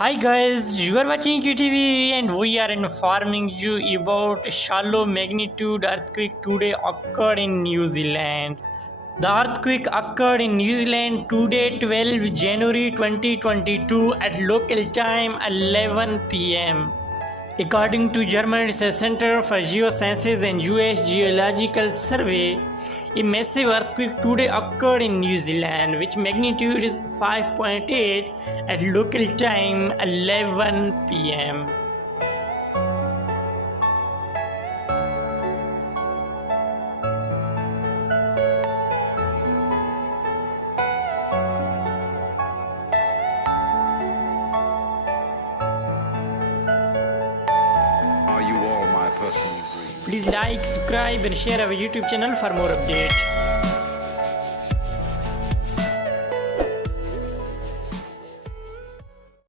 Hi guys, you are watching QTV and we are informing you about shallow magnitude earthquake today occurred in New Zealand. The earthquake occurred in New Zealand today 12 January 2022 at local time 11 pm. According to German Research Center for Geosciences and US Geological Survey, a massive earthquake today occurred in New Zealand, which magnitude is 5.8 at local time 11 pm. Are you all my personal dreams? Please like, subscribe and share our YouTube channel for more updates.